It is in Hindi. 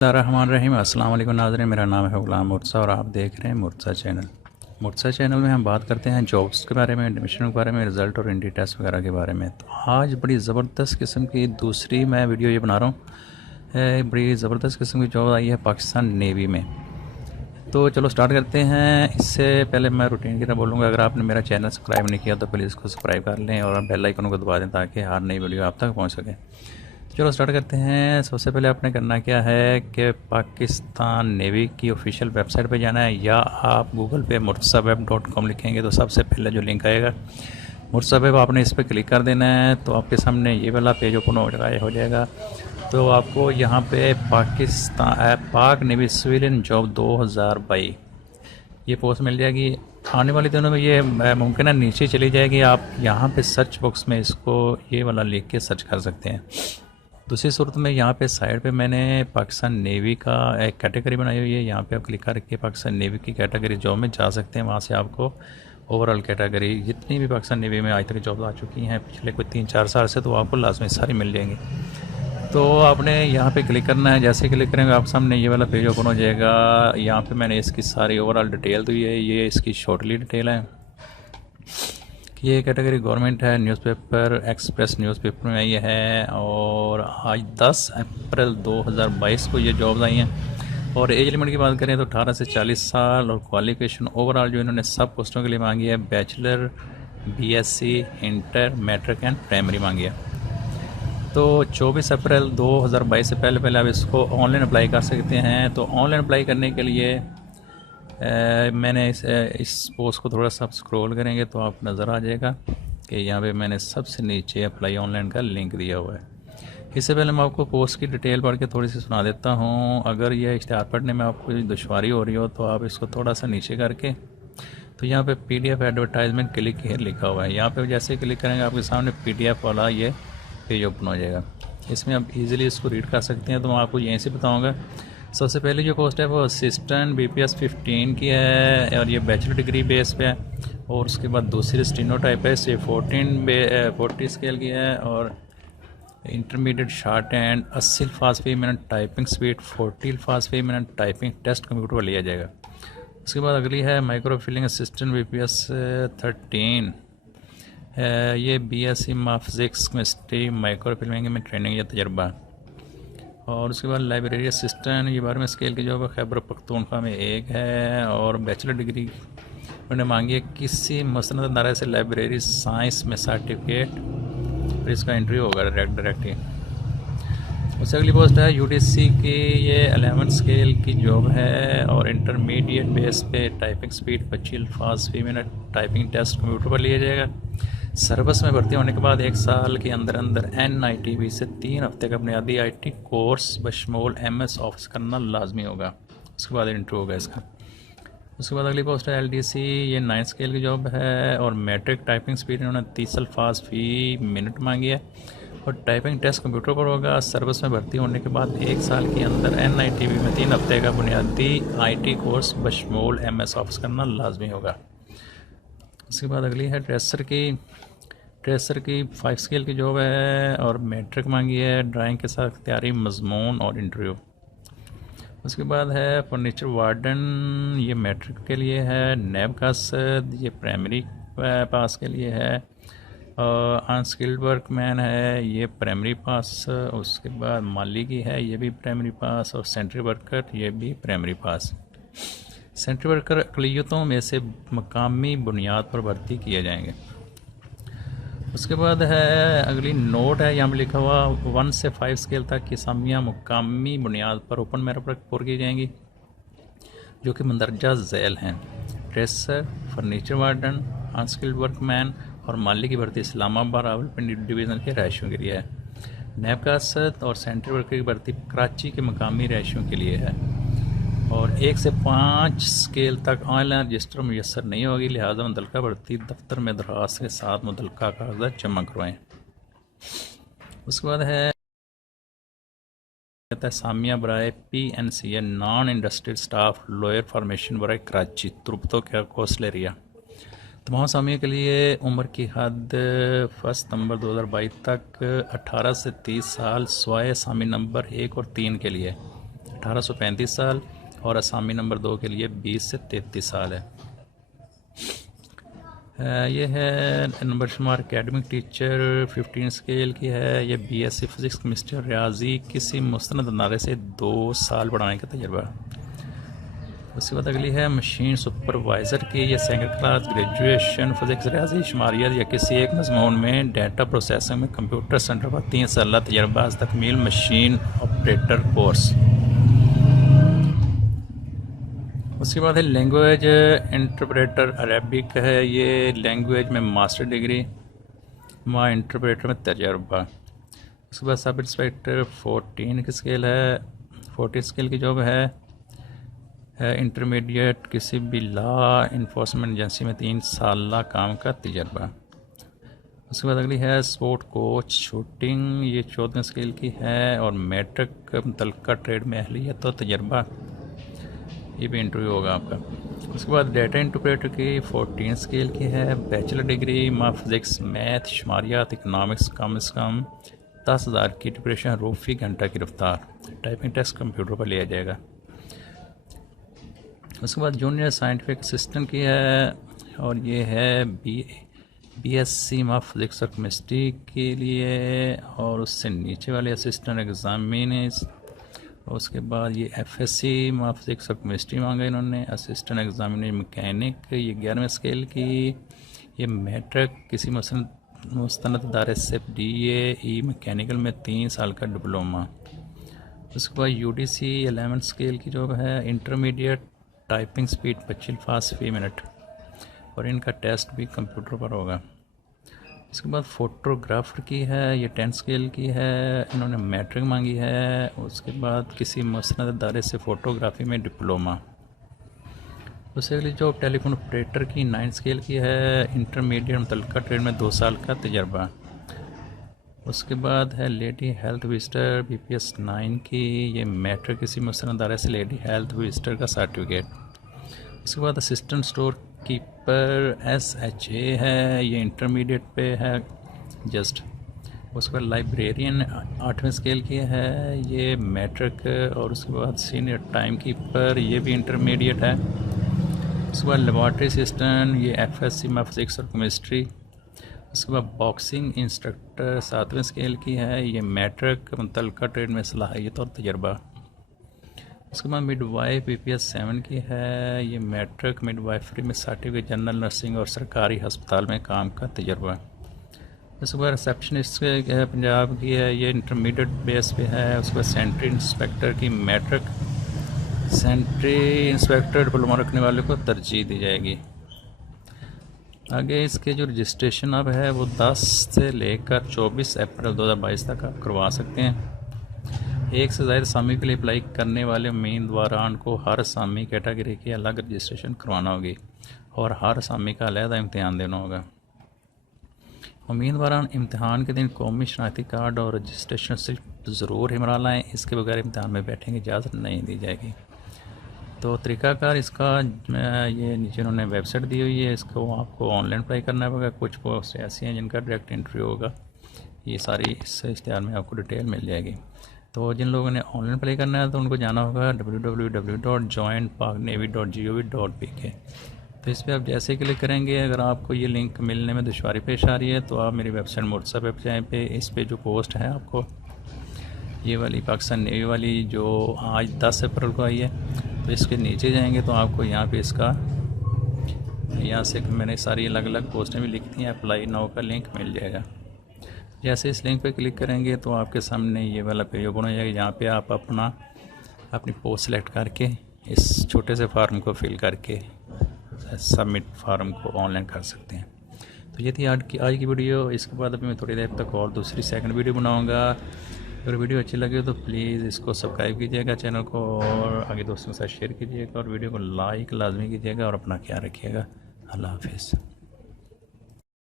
रहमान अस्सलाम वालेकुम नाज़रीन, मेरा नाम है ग़ुलाम मुर्तज़ा और आप देख रहे हैं मुर्तज़ा चैनल। मुर्तज़ा चैनल में हम बात करते हैं जॉब्स के बारे में, एडमिशन के बारे में, रिज़ल्ट और इंट्री टेस्ट वगैरह के बारे में। तो आज बड़ी ज़बरदस्त किस्म की दूसरी मैं वीडियो ये बना रहा हूँ। बड़ी ज़बरदस्त किस्म की जॉब आई है पाकिस्तान नेवी में। तो चलो स्टार्ट करते हैं। इससे पहले मैं रूटीन की तरह बोलूँगा, अगर आपने मेरा चैनल सब्सक्राइब नहीं किया तो प्लीज़ इसको सब्सक्राइब कर लें और बेल आइकन को दबा दें ताकि हर नई वीडियो आप तक पहुँच सके। चलो स्टार्ट करते हैं। सबसे पहले आपने करना क्या है कि पाकिस्तान नेवी की ऑफिशियल वेबसाइट पे जाना है, या आप गूगल पे murtazaweb.com लिखेंगे तो सबसे पहले जो लिंक आएगा मुर्तज़ा आपने इस पर क्लिक कर देना है। तो आपके सामने ये वाला पेज ओपन हो जाएगा। तो आपको यहाँ पे पाक नेवी सिविलियन जॉब 2022 ये पोस्ट मिल जाएगी। आने वाले दिनों में ये मुमकिन है नीचे चली जाएगी। आप यहाँ पे सर्च बॉक्स में इसको ये वाला लिख के सर्च कर सकते हैं। दूसरी सूरत में यहाँ पे साइड पे मैंने पाकिस्तान नेवी का एक कैटेगरी बनाई हुई है। यहाँ पे आप क्लिक करके पाकिस्तान नेवी की कैटेगरी जॉब में जा सकते हैं। वहाँ से आपको ओवरऑल कैटेगरी जितनी भी पाकिस्तान नेवी में आज तक जॉब आ चुकी हैं पिछले कोई 3-4 साल से, तो आपको लाजमी सारी मिल जाएंगी। तो आपने यहाँ पे क्लिक करना है। जैसे क्लिक करेंगे आप सामने ये वाला पेज ओपन हो जाएगा। यहाँ पे मैंने इसकी सारी ओवरऑल डिटेल दी है। ये इसकी शॉर्टली डिटेल है। ये कैटेगरी गवर्नमेंट है, न्यूज़पेपर एक्सप्रेस न्यूज़पेपर में ये है। और आज 10 अप्रैल 2022 को ये जॉब्स आई हैं। और एज लिमिट की बात करें तो 18 से 40 साल। और क्वालिफिकेशन ओवरऑल जो इन्होंने सब पोस्टों के लिए मांगी है, bachelor, BSc, inter, matric and primary मांगी है। तो 24 अप्रैल 2022 से पहले आप इसको ऑनलाइन अप्लाई कर सकते हैं। तो ऑनलाइन अप्लाई करने के लिए मैंने इस पोस्ट को थोड़ा सा स्क्रॉल करेंगे तो आप नज़र आ जाएगा कि यहाँ पे मैंने सबसे नीचे अप्लाई ऑनलाइन का लिंक दिया हुआ है। इससे पहले मैं आपको पोस्ट की डिटेल पढ़ के थोड़ी सी सुना देता हूँ। अगर यह इश्तिहार पढ़ने में आपको दुश्वारी हो रही हो तो आप इसको थोड़ा सा नीचे करके, तो यहाँ पे PDF एडवर्टाइजमेंट क्लिक हियर लिखा हुआ है। यहाँ पे जैसे क्लिक करेंगे आपके सामने PDF वाला ये पेज ओपन हो जाएगा। इसमें आप इजीली इसको रीड कर सकते हैं। तो मैं आपको यहीं से बताऊंगा। सबसे पहले जो पोस्ट है वो असिस्टेंट BPS 15 की है और ये बैचलर डिग्री बेस पे है। और उसके बाद दूसरी स्टेनोटाइप है, ये 40 स्केल की है। और इंटरमीडिएट शॉर्ट एंड 80 अल्फाज फी मिनट टाइपिंग स्पीड, 40 अल्फाज फी मिनट टाइपिंग टेस्ट कंप्यूटर पर लिया जाएगा। उसके बाद अगली है माइक्रो फिलिंग असिस्टेंट BPS 13। ये BSc physics chemistry micro filming में ट्रेनिंग या तजर्बा। और उसके बाद लाइब्रेरी असिस्टेंट, ये 12वें स्केल की जॉब है, खैबर पख्तूनख्वा में एक है। और बैचलर डिग्री उन्होंने मांगी है किसी मसनद अदारे से लाइब्रेरी साइंस में सर्टिफिकेट, फिर इसका इंटरव्यू होगा डायरेक्ट ही। उससे अगली पोस्ट है UDC की, ये 11 स्केल की जॉब है और इंटरमीडिएट बेस पे टाइपिंग स्पीड 25 अल्फाज फी मिनट टाइपिंग टेस्ट कंप्यूटर पर लिया जाएगा। सर्विस में भर्ती होने के बाद 1 साल के अंदर NITB से 3 हफ्ते का बुनियादी IT कोर्स बशमूल MS ऑफिस करना लाजमी होगा। उसके बाद इंटरव्यू होगा इसका। उसके बाद अगली पोस्ट है LDC, ये 9 स्केल की जॉब है और मैट्रिक टाइपिंग स्पीड इन्होंने 30 अल्फाज फी मिनट मांगी है और टाइपिंग टेस्ट कंप्यूटर पर होगा। सर्विस में भर्ती होने के बाद 1 साल के अंदर NITB में 3 हफ्ते का बुनियादी IT कोर्स बशमूल MS ऑफिस करना लाजमी होगा। उसके बाद अगली है ट्रेसर की 5 स्केल की जॉब है और मैट्रिक मांगी है, ड्राइंग के साथ तैयारी, मजमून और इंटरव्यू। उसके बाद है फर्नीचर वार्डन, ये मैट्रिक के लिए है। नैब का ये प्राइमरी पास के लिए है। अनस्किल्ड वर्कमैन है, ये प्राइमरी पास। उसके बाद माली की है, ये भी प्राइमरी पास। और सेंट्री वर्कर, ये भी प्राइमरी पास। सेंट्री वर्कर अक़लियतों में से मकामी बुनियाद पर भर्ती किए जाएंगे। उसके बाद है अगली नोट है, यहाँ पर लिखा हुआ 1 से 5 स्केल तक की असामियाँ मुकामी बुनियाद पर ओपन मेरिट पर पुर की जाएंगी जो कि मंदरजा झैल हैं। Tracer, furniture warden, unskilled workman और माली की भर्ती इस्लामाबाद रावलपिंडी डिवीज़न के रहायशियों के लिए है। नैब का और सेंट्री वर्कर की भर्ती कराची के मकामी रहायशियों के लिए है। और 1 से 5 स्केल तक ऑनलाइन रजिस्टर मुयसर नहीं होगी, लिहाजा मुतल्लिका भर्ती दफ्तर में दरख्वास्त के साथ मुतल्लिका कागजात जमा करवाएं। उसके बाद है सामिया बराए PNCA non industrial staff lower formation बराए कराची तुरबतो क्या कोस्ट एरिया। तमाम सामियों के लिए उम्र की हद 1 सितंबर 2022 तक 18 से 30 साल, स्वाय सामी नंबर 1 और 3 के लिए 1835 साल और असामी नंबर 2 के लिए 20 से 33 साल है। ये है नंबर शुमार एकेडमिक टीचर 15 स्केल की है। ये बीएससी फिज़िक्स केमिस्ट्री और रियाजी किसी मुस्तनद अदारे से 2 साल पढ़ाने का तजर्बा। उसके बाद अगली है मशीन सुपरवाइज़र की। ये सेकंड क्लास ग्रेजुएशन फिज़िक्स रियाजी शुमारियत या किसी एक मजमून में डेटा प्रोसेसिंग में कंप्यूटर सेंटर पर 3 साल तजर्बा तकमील मशीन ऑपरेटर कोर्स। उसके बाद है लैंग्वेज इंटरप्रेटर अरबिक है। ये लैंग्वेज में मास्टर डिग्री माँ इंटरप्रेटर में तजर्बा। उसके बाद सब इंस्पेक्टर 14 की स्केल है, 40 स्केल की जॉब है। इंटरमीडिएट किसी भी लॉ इन्फोर्समेंट एजेंसी में 3 साल काम का तजर्बा। उसके बाद अगली है स्पोर्ट कोच शूटिंग। ये 14 स्केल की है और मैट्रिक मुतल्लिका ट्रेड में अहलियत और तजर्बा। ये भी इंटरव्यू होगा आपका। उसके बाद डाटा इंटरप्रेटर की 14 स्केल की है, बैचलर डिग्री माँ फिज़िक्स मैथ शुमारियात इकनॉमिक्स कम से कम 10,000 की डिप्रेशन रूफी घंटा की रफ्तार। टाइपिंग टेस्ट कंप्यूटर पर लिया जाएगा। उसके बाद जूनियर साइंटिफिक असिस्टेंट की है और ये है बीएससी माँ फिज़िक्स और केमिस्ट्री के लिए और उससे नीचे वाले असिस्टेंट एग्जामिनर्स। उसके बाद ये एफएससी माँ फिज़िक्स और केमिस्ट्री मांगा इन्होंने। असिस्टेंट एग्जामिनर मैकेनिक ये 11वें स्केल की। ये मैट्रिक किसी मुस्तनद अदारे से DAE मैकेनिकल में 3 साल का डिप्लोमा। उसके बाद UDC 11 स्केल की जो है। इंटरमीडिएट टाइपिंग स्पीड 25 अल्फाज फी मिनट और इनका टेस्ट भी कंप्यूटर पर होगा। इसके बाद फ़ोटोग्राफर की है, ये 10 स्केल की है, इन्होंने मैट्रिक मांगी है। उसके बाद किसी मुस्तनद अदारे से फ़ोटोग्राफी में डिप्लोमा। उससे अगली जॉब टेलीफोन ऑपरेटर की 9 स्केल की है, इंटरमीडिएट मुतल्लिका ट्रेड में 2 साल का तजर्बा। उसके बाद है लेडी हेल्थ विजिटर BPS 9 की। ये मैट्रिक किसी मुस्तनद अदारे से लेडी हेल्थ विजिटर का सर्टिफिकेट। उसके बाद असिस्टेंट स्टोर कीपर SHA है, ये इंटरमीडिएट पे है जस्ट। उसके बाद लाइब्रेरियन 8वें स्केल की है, ये मैट्रिक। और उसके बाद सीनियर टाइम कीपर ये भी इंटरमीडिएट है। उसके बाद लेबॉर्ट्री असिस्टेंट ये FSC में फिज़िक्स और केमिस्ट्री। उसके बाद बॉक्सिंग इंस्ट्रक्टर 7वें स्केल की है, ये मैट्रिक मुतल्लिका ट्रेड में सलाहियत और तजर्बा। उसके बाद मिडवाइफ BPS 7 की है, ये मैट्रिक मिडवाइफरी में सर्टिफिकेट जनरल नर्सिंग और सरकारी अस्पताल में काम का तजर्बा। उसके बाद रिसेप्शनिस्ट है पंजाब की है, ये इंटरमीडिएट बेस पे है। उसके बाद सेंट्री इंस्पेक्टर की मैट्रिक। सेंट्री इंस्पेक्टर डिप्लोमा रखने वाले को तरजीह दी जाएगी। आगे इसके जो रजिस्ट्रेशन अब है वो 10 से लेकर 24 अप्रैल 2022 तक आप करवा सकते हैं। एक से ज़्यादा सामी के लिए अप्लाई करने वाले उम्मीदवारान को हर सामी कैटेगरी की अलग रजिस्ट्रेशन करवाना होगी और हर सामी का अलहदा इम्तहान देना होगा। उम्मीदवारान इम्तहान के दिन कौमी शनाख्ती कार्ड और रजिस्ट्रेशन सिर्फ ज़रूर हमरा लाएँ, इसके बगैर इम्तहान में बैठने की इजाज़त नहीं दी जाएगी। तो तरीक़ाकार इसका ये नीचे उन्होंने वेबसाइट दी हुई है, इसको आपको ऑनलाइन अप्लाई करना पड़ेगा। कुछ पोस्ट ऐसी हैं जिनका डायरेक्ट इंटरव्यू होगा, ये सारी इस इश्तिहार में आपको डिटेल मिल जाएगी। तो जिन लोगों ने ऑनलाइन अप्लाई करना है तो उनको जाना होगा www.joinparknavy.gov.pk। तो इस पर आप जैसे क्लिक करेंगे, अगर आपको ये लिंक मिलने में दुश्वारी पेश आ रही है तो आप मेरी वेबसाइट मुर्तज़ा वेबसाइट पे इस पे जो पोस्ट है आपको ये वाली पाकिस्तान नेवी वाली जो आज 10 अप्रैल को आई है, तो इसके नीचे जाएंगे तो आपको यहाँ पे इसका यहाँ से मैंने सारी अलग अलग पोस्टें भी लिखती हैं, अप्लाई नाउ का लिंक मिल जाएगा। जैसे इस लिंक पे क्लिक करेंगे तो आपके सामने ये वाला पेज ओपन हो जाएगा, जहाँ पे आप अपनी पोस्ट सेलेक्ट करके इस छोटे से फार्म को फिल करके सबमिट फार्म को ऑनलाइन कर सकते हैं। तो ये थी आज की वीडियो। इसके बाद अभी मैं थोड़ी देर तक और दूसरी सेकंड वीडियो बनाऊँगा। अगर वीडियो अच्छी लगे तो प्लीज़ इसको सब्सक्राइब कीजिएगा चैनल को और आगे दोस्तों के साथ शेयर कीजिएगा और वीडियो को लाइक लाजमी कीजिएगा और अपना ख्याल रखिएगा। अल्लाह हाफिज़।